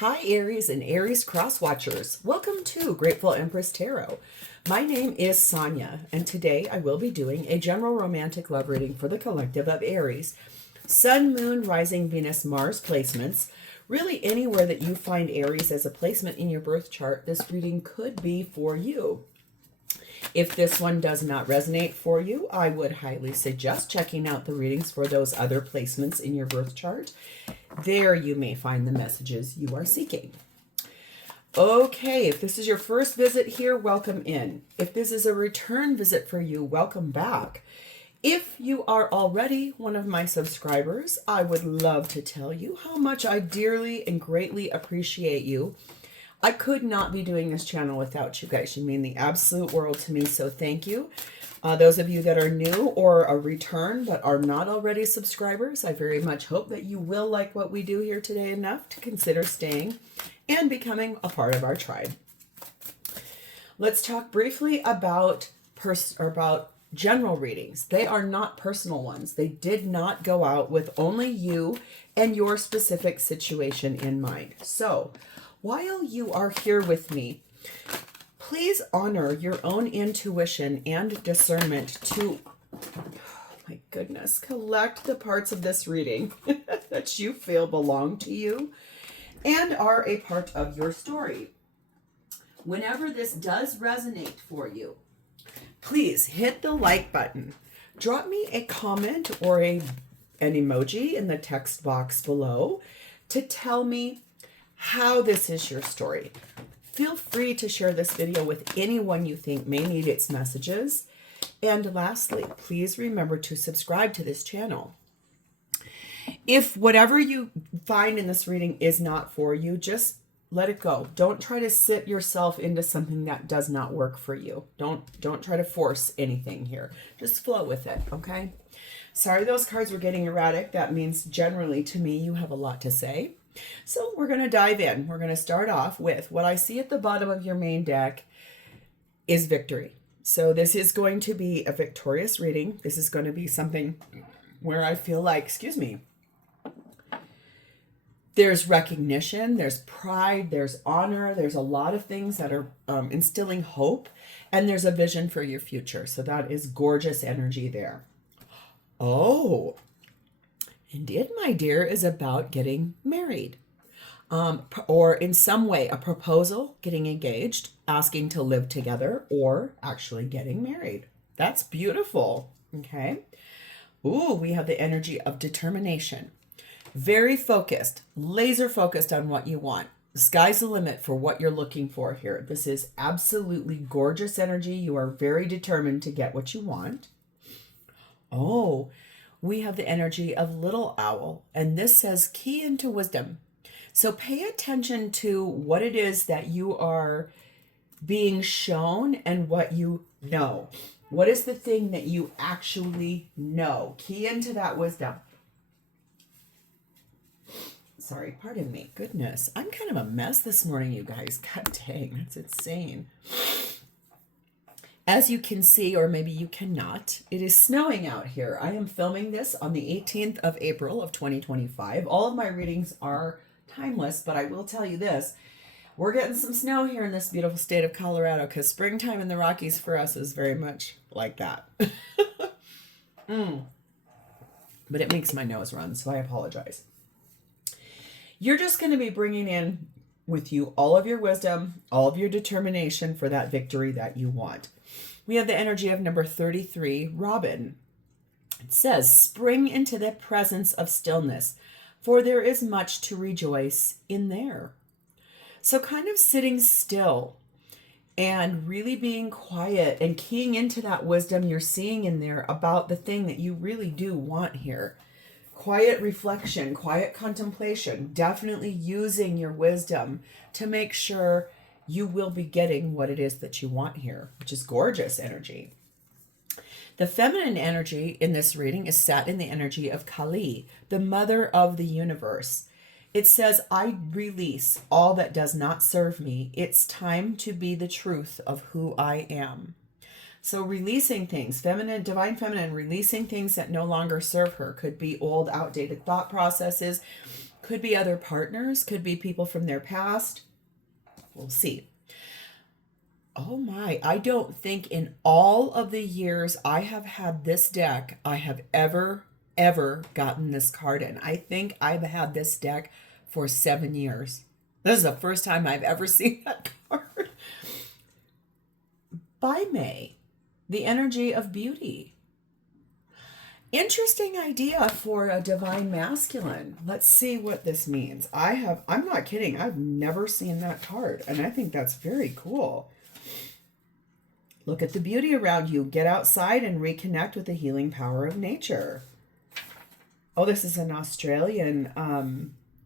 Hi, Aries and Aries cross watchers. Welcome to Grateful Empress Tarot. My name is Sonia, and today I will be doing a general romantic love reading for the collective of Aries. Sun, Moon, Rising, Venus, Mars placements. Really anywhere that you find Aries as a placement in your birth chart, this reading could be for you. If this one does not resonate for you, I would highly suggest checking out the readings for those other placements in your birth chart. There you may find the messages you are seeking. Okay, if this is your first visit here, welcome in. If this is a return visit for you, welcome back. If you are already one of my subscribers, I would love to tell you how much I dearly and greatly appreciate you. I could not be doing this channel without you guys. You mean the absolute world to me, so thank you. Those of you that are new or a return but are not already subscribers, I very much hope that you will like what we do here today enough to consider staying and becoming a part of our tribe. Let's talk briefly about general readings. They are not personal ones. They did not go out with only you and your specific situation in mind. So, while you are here with me, please honor your own intuition and discernment to, oh my goodness, collect the parts of this reading that you feel belong to you and are a part of your story. Whenever this does resonate for you, please hit the like button. Drop me a comment or an emoji in the text box below to tell me how this is your story. Feel free to share this video with anyone you think may need its messages. And lastly, please remember to subscribe to this channel. If whatever you find in this reading is not for you, just let it go. Don't try to sit yourself into something that does not work for you. Don't try to force anything here. Just flow with it, okay? Sorry those cards were getting erratic. That means generally to me you have a lot to say. So we're going to dive in. We're going to start off with what I see at the bottom of your main deck is victory. So this is going to be a victorious reading. This is going to be something where I feel like, there's recognition, there's pride, there's honor, there's a lot of things that are instilling hope, and there's a vision for your future. So that is gorgeous energy there. Oh, and it, my dear, is about getting married. Or in some way, a proposal, getting engaged, asking to live together, or actually getting married. That's beautiful, okay? Ooh, we have the energy of determination. Very focused, laser focused on what you want. The sky's the limit for what you're looking for here. This is absolutely gorgeous energy. You are very determined to get what you want. Oh, we have the energy of little owl, and this says key into wisdom. So pay attention to what it is that you are being shown and what you know. What is the thing that you actually know? Key into that wisdom. Sorry, pardon me. Goodness, I'm kind of a mess this morning, you guys. God dang, that's insane. As you can see, or maybe you cannot, it is snowing out here. I am filming this on the 18th of April of 2025. All of my readings are timeless, but I will tell you this. We're getting some snow here in this beautiful state of Colorado because springtime in the Rockies for us is very much like that. But it makes my nose run, so I apologize. You're just going to be bringing in with you all of your wisdom, all of your determination for that victory that you want. We have the energy of number 33, Robin. It says, spring into the presence of stillness, for there is much to rejoice in there. So kind of sitting still and really being quiet and keying into that wisdom you're seeing in there about the thing that you really do want here. Quiet reflection, quiet contemplation, definitely using your wisdom to make sure you will be getting what it is that you want here, which is gorgeous energy. The feminine energy in this reading is sat in the energy of Kali, the mother of the universe. It says, I release all that does not serve me. It's time to be the truth of who I am. So releasing things, feminine, divine feminine, releasing things that no longer serve her. Could be old, outdated thought processes. Could be other partners, could be people from their past. We'll see. Oh my, I don't think in all of the years I have had this deck, I have ever gotten this card in. I think I've had this deck for 7 years. This is the first time I've ever seen that card. By May, the energy of beauty. Interesting idea for a divine masculine. Let's see what this means. I'm not kidding, I've never seen that card, and I think that's very cool. Look at the beauty around you. Get outside and reconnect with the healing power of nature. Oh, this is an Australian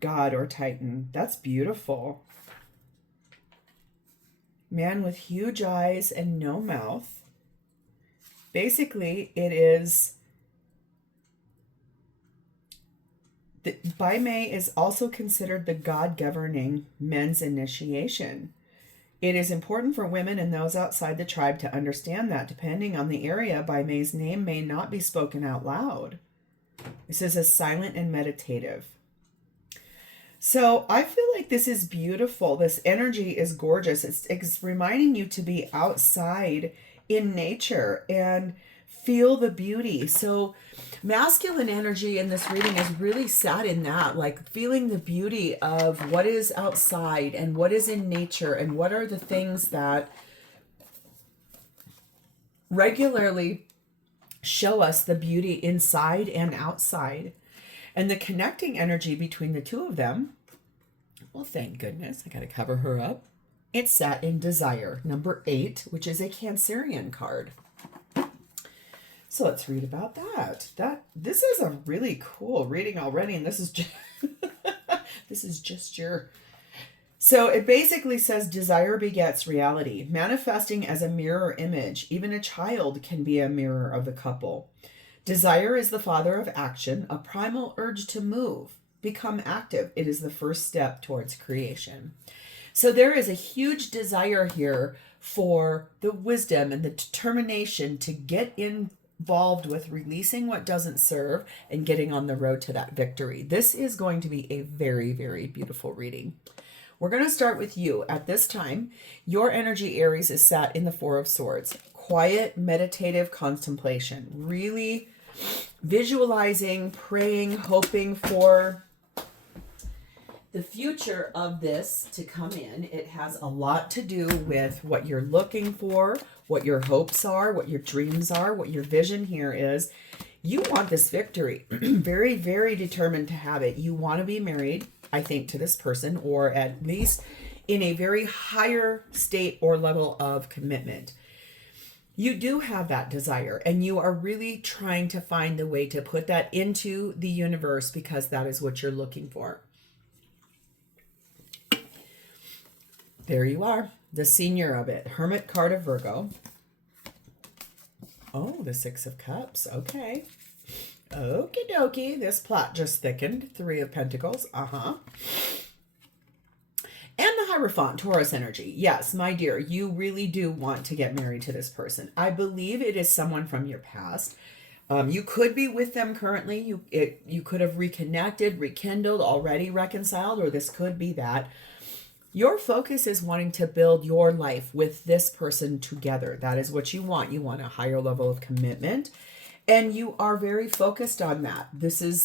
god or titan. That's beautiful. Man with huge eyes and no mouth. Basically, it is... By May is also considered the god governing men's initiation. It is important for women and those outside the tribe to understand that depending on the area, By May's name may not be spoken out loud. This is a silent and meditative. So I feel like this is beautiful. This energy is gorgeous. It's reminding you to be outside in nature and feel the beauty. So masculine energy in this reading is really sat in that, like feeling the beauty of what is outside and what is in nature and what are the things that regularly show us the beauty inside and outside. And the connecting energy between the two of them, well, thank goodness, I got to cover her up. It's sat in Desire, number 8, which is a Cancerian card. So let's read about that. This is a really cool reading already, and this is just, this is just your... So it basically says desire begets reality, manifesting as a mirror image. Even a child can be a mirror of the couple. Desire is the father of action, a primal urge to move, become active. It is the first step towards creation. So there is a huge desire here for the wisdom and the determination to get involved with releasing what doesn't serve and getting on the road to that victory. This is going to be a very, very beautiful reading. We're going to start with you. At this time, your energy, Aries, is sat in the Four of Swords. Quiet, meditative contemplation. Really visualizing, praying, hoping for the future of this to come in. It has a lot to do with what you're looking for, what your hopes are, what your dreams are, what your vision here is. You want this victory. Very, very determined to have it. You want to be married, I think, to this person, or at least in a very higher state or level of commitment. You do have that desire, and you are really trying to find the way to put that into the universe because that is what you're looking for. There you are, the senior of it. Hermit card of Virgo. Oh, the Six of Cups. Okay. Okie dokie. This plot just thickened. Three of Pentacles. And the Hierophant, Taurus energy. Yes, my dear, you really do want to get married to this person. I believe it is someone from your past. You could be with them currently. You could have reconnected, rekindled, already reconciled, or this could be that. Your focus is wanting to build your life with this person together. That is what you want. You want a higher level of commitment, and you are very focused on that.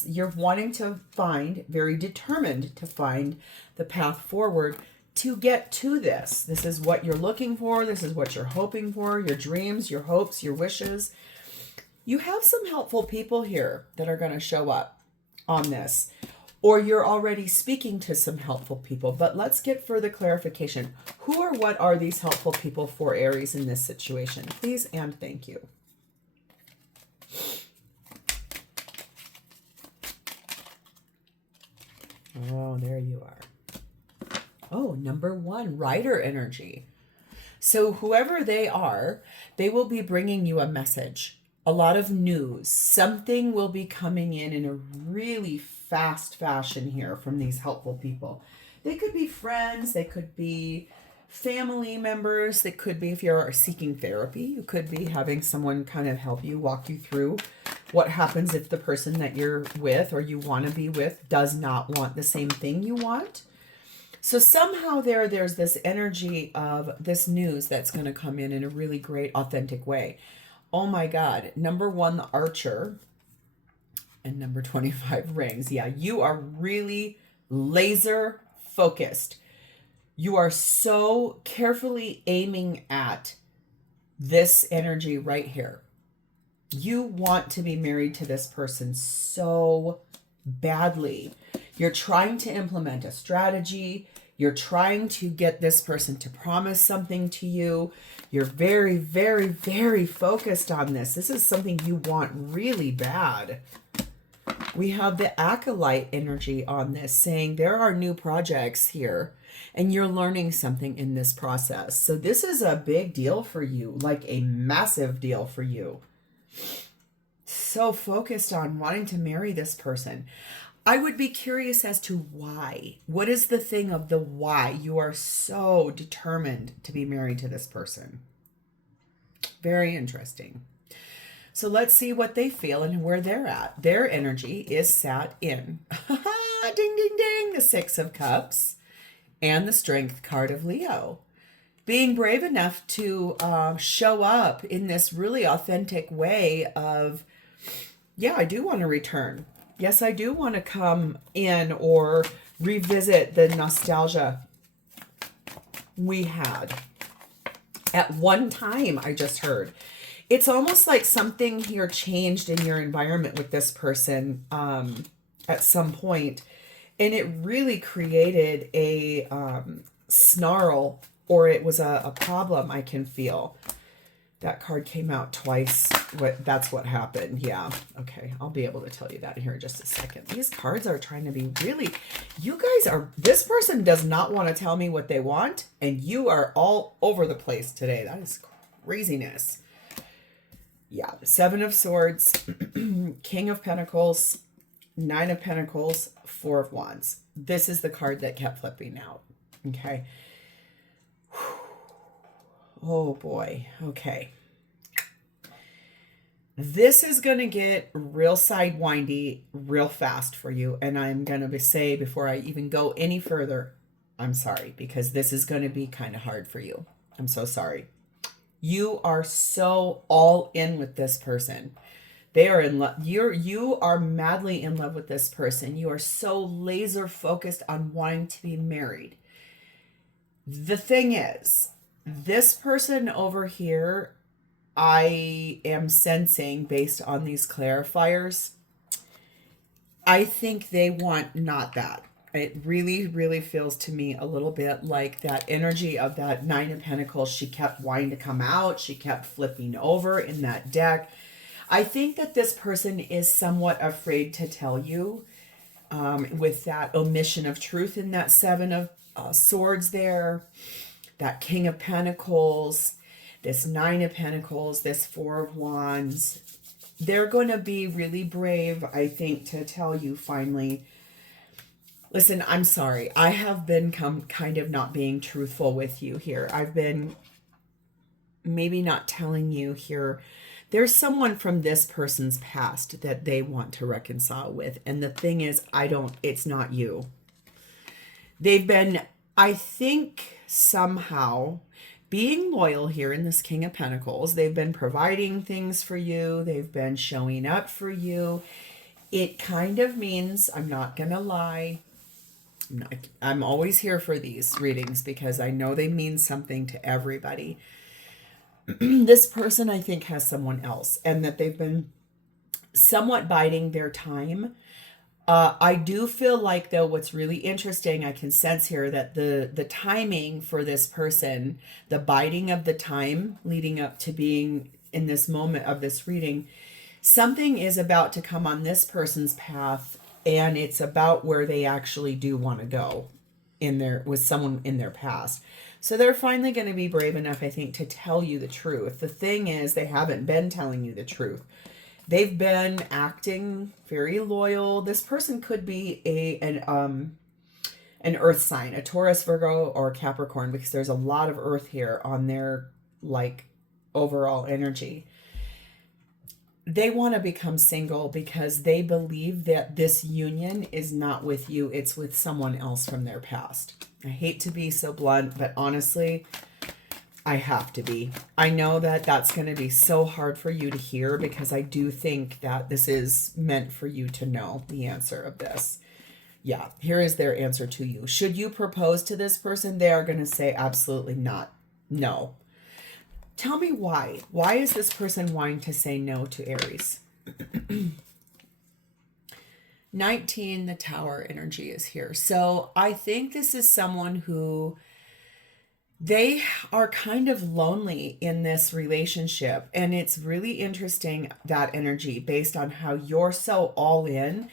You're wanting to find, very determined to find the path forward to get to this. This is what you're looking for. This is what you're hoping for, your dreams, your hopes, your wishes. You have some helpful people here that are going to show up on this. Or you're already speaking to some helpful people. But let's get further clarification. Who or what are these helpful people for Aries in this situation? Please and thank you. Oh, there you are. Oh, number 1, Rider energy. So whoever they are, they will be bringing you a message. A lot of news. Something will be coming in a really fast fashion here from these helpful people. They could be friends, they could be family members, they could be, if you're seeking therapy, you could be having someone kind of help you, walk you through What happens if the person that you're with or you want to be with does not want the same thing you want? So somehow there's this energy of this news that's going to come in a really great, authentic way. Oh my God. Number 1, the Archer. And number 25, Rings. Yeah, you are really laser focused. You are so carefully aiming at this energy right here. You want to be married to this person so badly. You're trying to implement a strategy. You're trying to get this person to promise something to you. You're very, very, very focused on this. This is something you want really bad. We have the Acolyte energy on this, saying there are new projects here and you're learning something in this process. So this is a big deal for you, like a massive deal for you. So focused on wanting to marry this person. I would be curious as to why. What is the thing of the why you are so determined to be married to this person? Very interesting. So let's see what they feel and where they're at. Their energy is sat in, ding, ding, ding, the 6 of Cups and the Strength card of Leo. Being brave enough to show up in this really authentic way of, yeah, I do want to return. Yes, I do want to come in or revisit the nostalgia we had at one time. I just heard. It's almost like something here changed in your environment with this person at some point, and it really created a snarl, or it was a problem I can feel. That card came out twice. That's what happened. Yeah. Okay. I'll be able to tell you that in here in just a second. These cards are trying to be really, you guys are, this person does not want to tell me what they want, and you are all over the place today. That is craziness. Yeah, 7 of Swords, King of Pentacles, 9 of Pentacles, 4 of Wands. This is the card that kept flipping out. Okay. Oh boy. Okay. This is going to get real sidewindy real fast for you. And I'm going to say before I even go any further, I'm sorry, because this is going to be kind of hard for you. I'm so sorry. You are so all in with this person. They are in love. You are madly in love with this person. You are so laser focused on wanting to be married. The thing is, this person over here, I am sensing based on these clarifiers, I think they want not that. It really, really feels to me a little bit like that energy of that 9 of Pentacles. She kept wanting to come out. She kept flipping over in that deck. I think that this person is somewhat afraid to tell you with that omission of truth in that 7 of Swords there, that King of Pentacles, this 9 of Pentacles, this 4 of Wands. They're going to be really brave, I think, to tell you finally, listen, I'm sorry. I have been kind of not being truthful with you here. I've been maybe not telling you here. There's someone from this person's past that they want to reconcile with. And the thing is, it's not you. They've been, I think, somehow being loyal here in this King of Pentacles. They've been providing things for you. They've been showing up for you. It kind of means, I'm not going to lie, I'm always here for these readings because I know they mean something to everybody. This person, I think, has someone else, and that they've been somewhat biding their time. I do feel like, though, what's really interesting, I can sense here that the timing for this person, the biding of the time leading up to being in this moment of this reading, something is about to come on this person's path, and it's about where they actually do want to go with someone in their past. So they're finally going to be brave enough, I think, to tell you the truth. The thing is, they haven't been telling you the truth. They've been acting very loyal. This person could be an earth sign, a Taurus, Virgo, or Capricorn, because there's a lot of earth here on their overall energy. they want to become single because they believe that this union is not with you, it's with someone else from their past. I hate to be so blunt, but honestly, I have to be. I know that that's going to be so hard for you to hear because I do think that this is meant for you to know the answer of this. Yeah, here is their answer to you. Should you propose to this person? They are going to say absolutely not. No. Tell me why. Why is this person wanting to say no to Aries? 19, the Tower energy is here. So I think this is someone who they are kind of lonely in this relationship. And it's really interesting, that energy, based on how you're so all in.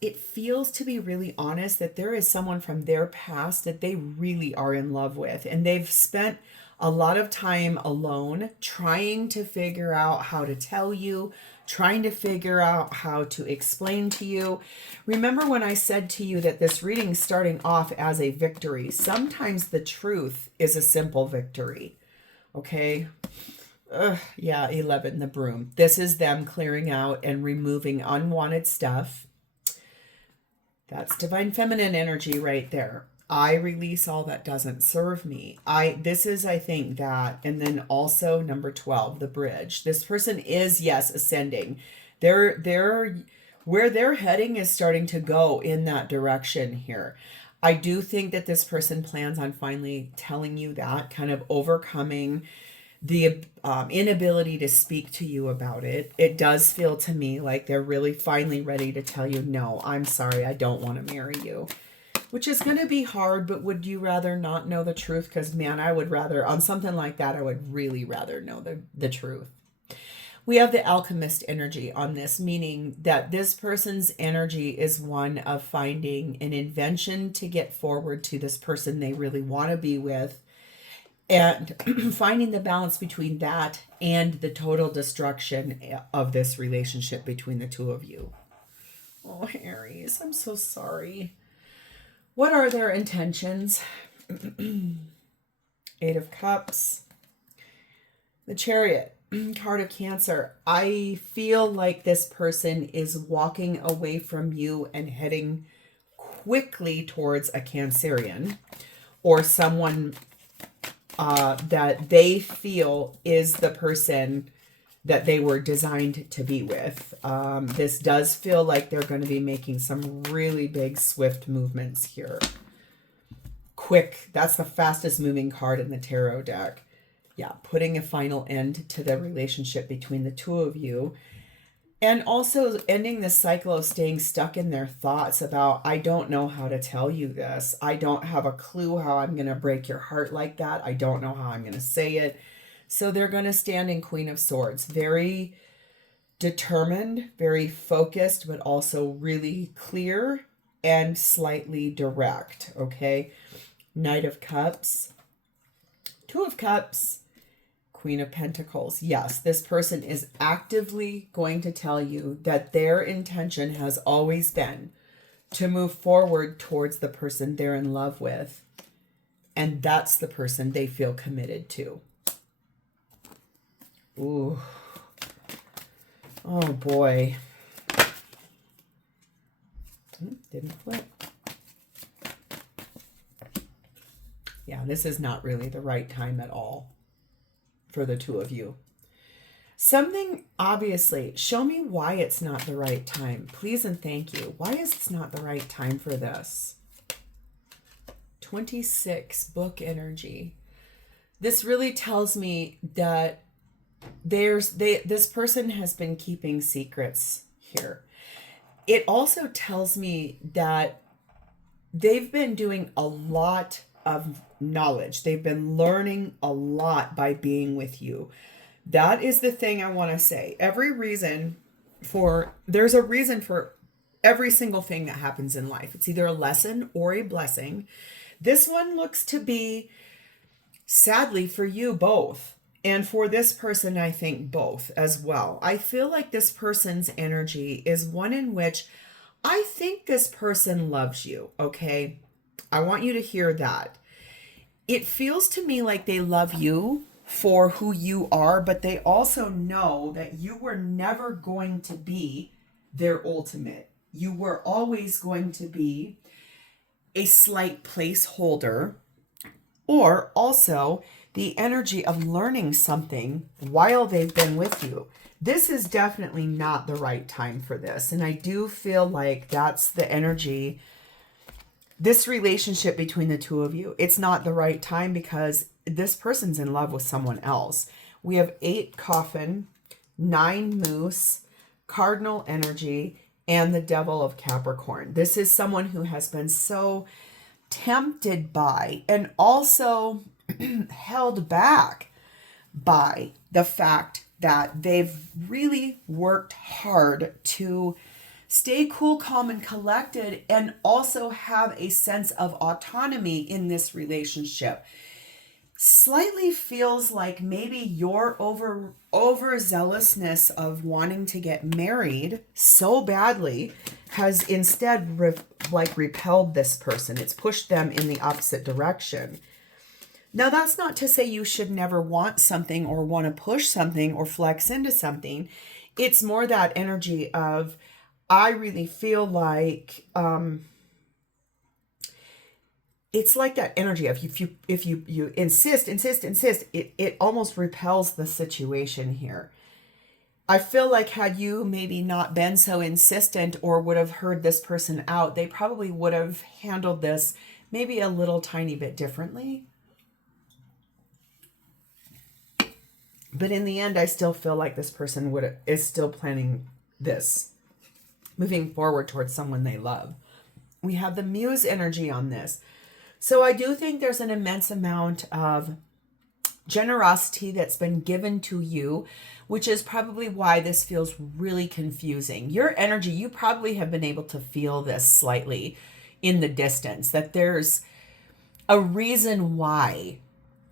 It feels, to be really honest, that there is someone from their past that they really are in love with. And they've spent a lot of time alone trying to figure out how to tell you, trying to figure out how to explain to you. Remember when I said to you that this reading starting off as a victory, sometimes the truth is a simple victory. Okay. Yeah, 11, the broom. This is them clearing out and removing unwanted stuff. That's divine feminine energy right there. I release all that doesn't serve me. This is, I think, that. And then also number 12, the bridge. This person is, yes, ascending. They're where they're heading is starting to go in that direction here. I do think that this person plans on finally telling you that, kind of overcoming the inability to speak to you about it. It does feel to me like they're really finally ready to tell you, no, I'm sorry, I don't want to marry you. Which is going to be hard, but would you rather not know the truth? Because, man, I would rather, on something like that, I would really rather know the truth. We have the alchemist energy on this, meaning that this person's energy is one of finding an invention to get forward to this person they really want to be with, and finding the balance between that and the total destruction of this relationship between the two of you. Oh, Aries, I'm so sorry. What are their intentions? 8 of Cups. The Chariot. Card of Cancer. I feel like this person is walking away from you and heading quickly towards a Cancerian or someone that they feel is the person that they were designed to be with. This does feel like they're going to be making some really big, swift movements here. Quick. That's the fastest moving card in the tarot deck. Yeah, putting a final end to the relationship between the two of you. And also ending this cycle of staying stuck in their thoughts about, I don't know how to tell you this. I don't have a clue how I'm going to break your heart like that. I don't know how I'm going to say it. So they're going to stand in Queen of Swords. Very determined, very focused, but also really clear and slightly direct. Okay. Knight of Cups. 2 of Cups. Queen of Pentacles. Yes, this person is actively going to tell you that their intention has always been to move forward towards the person they're in love with. And that's the person they feel committed to. Ooh. Oh, boy. Didn't flip. Yeah, this is not really the right time at all for the two of you. Something, obviously, show me why it's not the right time. Please and thank you. Why is it not the right time for this? 26, book energy. This really tells me that this person has been keeping secrets here. It also tells me that they've been doing a lot of knowledge. They've been learning a lot by being with you. That is the thing I want to say. There's a reason for every single thing that happens in life. It's either a lesson or a blessing. This one looks to be, sadly for you, both. And for this person, I think both as well. I feel like this person's energy is one in which I think this person loves you, okay? I want you to hear that. It feels to me like they love you for who you are, but they also know that you were never going to be their ultimate. You were always going to be a slight placeholder, or also the energy of learning something while they've been with you. This is definitely not the right time for this. And I do feel like that's the energy, this relationship between the two of you. It's not the right time because this person's in love with someone else. We have 8 coffin, 9 moose, cardinal energy, and the devil of Capricorn. This is someone who has been so tempted by and also held back by the fact that they've really worked hard to stay cool, calm, and collected, and also have a sense of autonomy in this relationship. Slightly feels like maybe your overzealousness of wanting to get married so badly has instead repelled this person. It's pushed them in the opposite direction. Now, that's not to say you should never want something or want to push something or flex into something. It's more that energy of, I really feel like, it's like that energy of if you insist, it almost repels the situation here. I feel like had you maybe not been so insistent or would have heard this person out, they probably would have handled this maybe a little tiny bit differently. But in the end, I still feel like this person is still planning this, moving forward towards someone they love. We have the muse energy on this. So I do think there's an immense amount of generosity that's been given to you, which is probably why this feels really confusing. Your energy, you probably have been able to feel this slightly in the distance, that there's a reason why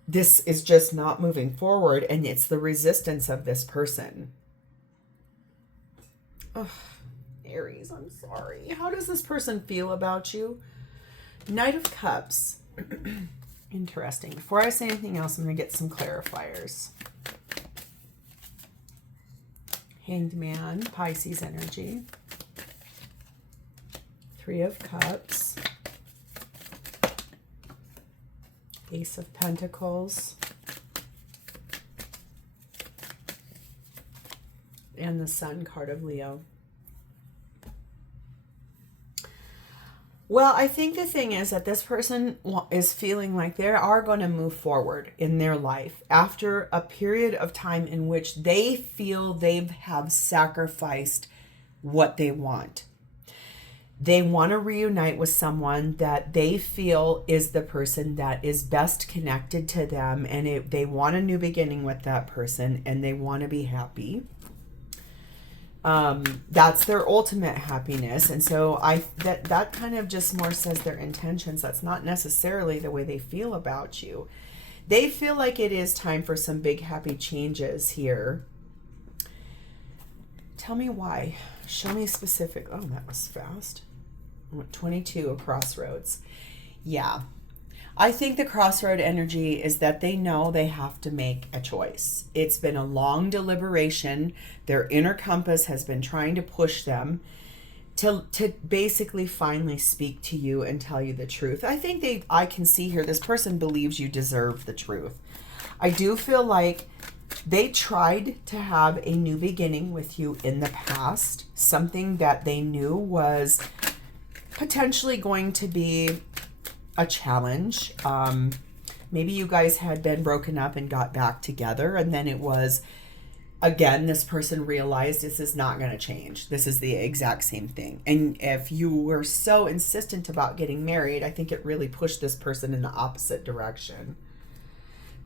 this is just not moving forward, and it's the resistance of this person. Oh, Aries, I'm sorry. How does this person feel about you? Knight of Cups. Interesting. Before I say anything else, I'm going to get some clarifiers. Hanged Man, Pisces energy. 3 of Cups. Ace of Pentacles. And the Sun card of Leo. Well, I think the thing is that this person is feeling like they are going to move forward in their life after a period of time in which they feel they have sacrificed what they want. They want to reunite with someone that they feel is the person that is best connected to them, and they want a new beginning with that person, and they want to be happy. That's their ultimate happiness. And so that kind of just more says their intentions. That's not necessarily the way they feel about you. They feel like it is time for some big happy changes here. Tell me why. Show me specific. Oh, that was fast. 22, a crossroads. Yeah. I think the crossroad energy is that they know they have to make a choice. It's been a long deliberation. Their inner compass has been trying to push them to basically finally speak to you and tell you the truth. I can see here, this person believes you deserve the truth. I do feel like they tried to have a new beginning with you in the past, something that they knew was potentially going to be a challenge. Maybe you guys had been broken up and got back together, and then it was, again, this person realized this is not going to change. This is the exact same thing. And if you were so insistent about getting married, I think it really pushed this person in the opposite direction.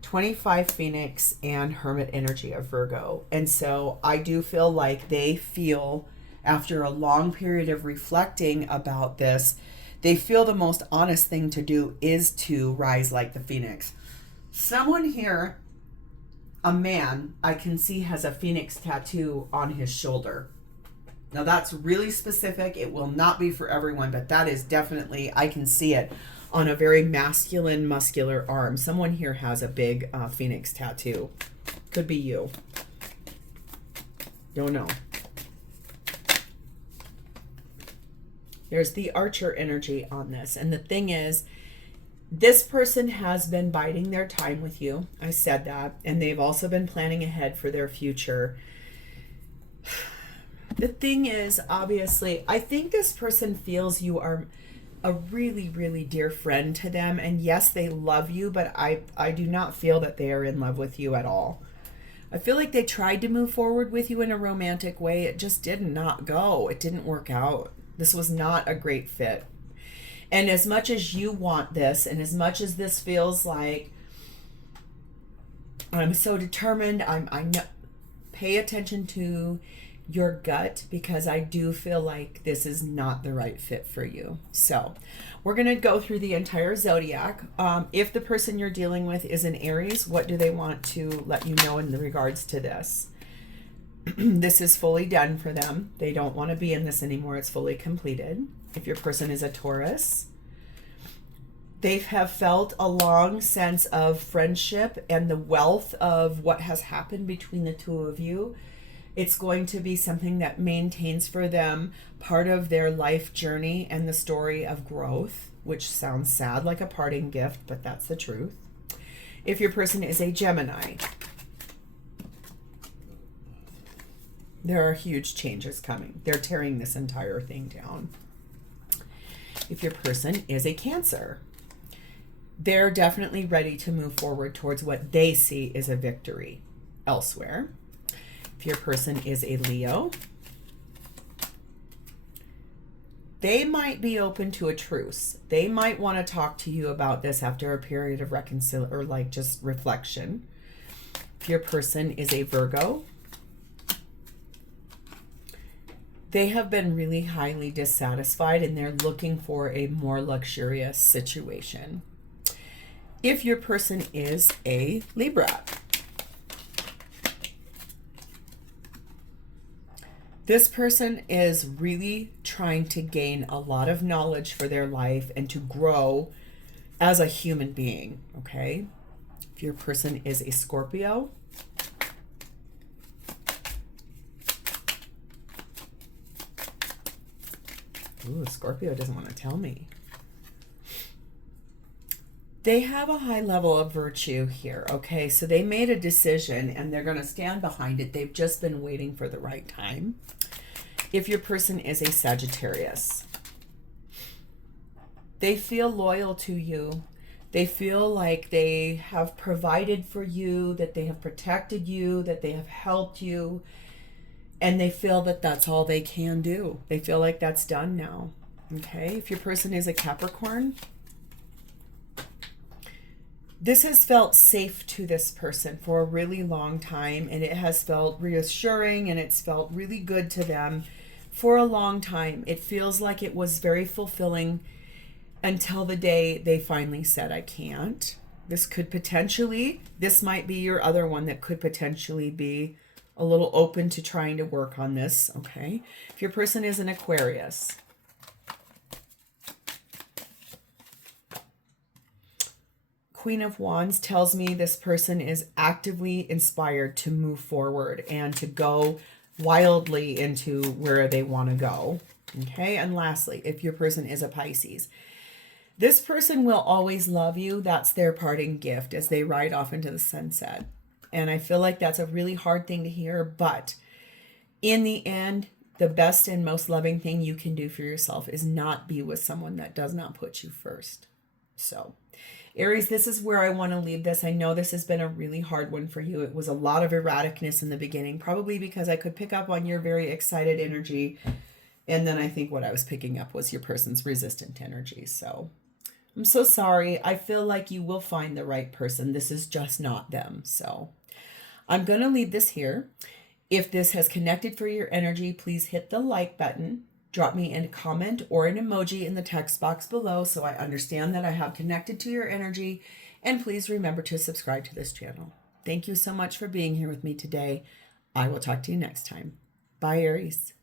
25 Phoenix and Hermit energy of Virgo. And so I do feel like they feel, after a long period of reflecting about this, they feel the most honest thing to do is to rise like the Phoenix. Someone here, a man, I can see has a Phoenix tattoo on his shoulder. Now that's really specific. It will not be for everyone, but that is definitely, I can see it on a very masculine, muscular arm. Someone here has a big phoenix tattoo. Could be you. Don't know. There's the Archer energy on this. And the thing is, this person has been biding their time with you. I said that. And they've also been planning ahead for their future. The thing is, obviously, I think this person feels you are a really, really dear friend to them. And yes, they love you, but I do not feel that they are in love with you at all. I feel like they tried to move forward with you in a romantic way. It just did not go. It didn't work out. This was not a great fit. And as much as you want this, and as much as this feels like I'm so determined, I know, pay attention to your gut, because I do feel like this is not the right fit for you. So we're going to go through the entire zodiac. If the person you're dealing with is an Aries, what do they want to let you know in regards to this? This is fully done for them. They don't want to be in this anymore. It's fully completed. If your person is a Taurus, they have felt a long sense of friendship and the wealth of what has happened between the two of you. It's going to be something that maintains for them part of their life journey and the story of growth, which sounds sad, like a parting gift, but that's the truth. If your person is a Gemini, there are huge changes coming. They're tearing this entire thing down. If your person is a Cancer, they're definitely ready to move forward towards what they see is a victory elsewhere. If your person is a Leo, they might be open to a truce. They might want to talk to you about this after a period of reconciliation, or like just reflection. If your person is a Virgo, they have been really highly dissatisfied and they're looking for a more luxurious situation. If your person is a Libra, this person is really trying to gain a lot of knowledge for their life and to grow as a human being, okay? If your person is a Scorpio, ooh, Scorpio doesn't want to tell me. They have a high level of virtue here, okay? So they made a decision and they're going to stand behind it. They've just been waiting for the right time. If your person is a Sagittarius, they feel loyal to you. They feel like they have provided for you, that they have protected you, that they have helped you, and they feel that that's all they can do. They feel like that's done now, okay? If your person is a Capricorn, this has felt safe to this person for a really long time, and it has felt reassuring, and it's felt really good to them for a long time. It feels like it was very fulfilling until the day they finally said, I can't. This might be your other one that could potentially be a little open to trying to work on this, okay? If your person is an Aquarius, Queen of Wands tells me this person is actively inspired to move forward and to go wildly into where they want to go. Okay. And lastly, if your person is a Pisces, this person will always love you. That's their parting gift as they ride off into the sunset. And I feel like that's a really hard thing to hear, but in the end, the best and most loving thing you can do for yourself is not be with someone that does not put you first. So Aries, this is where I want to leave this. I know this has been a really hard one for you. It was a lot of erraticness in the beginning, probably because I could pick up on your very excited energy. And then I think what I was picking up was your person's resistant energy. So I'm so sorry. I feel like you will find the right person. This is just not them. So I'm going to leave this here. If this has connected for your energy, please hit the like button. Drop me a comment or an emoji in the text box below so I understand that I have connected to your energy. And please remember to subscribe to this channel. Thank you so much for being here with me today. I will talk to you next time. Bye, Aries.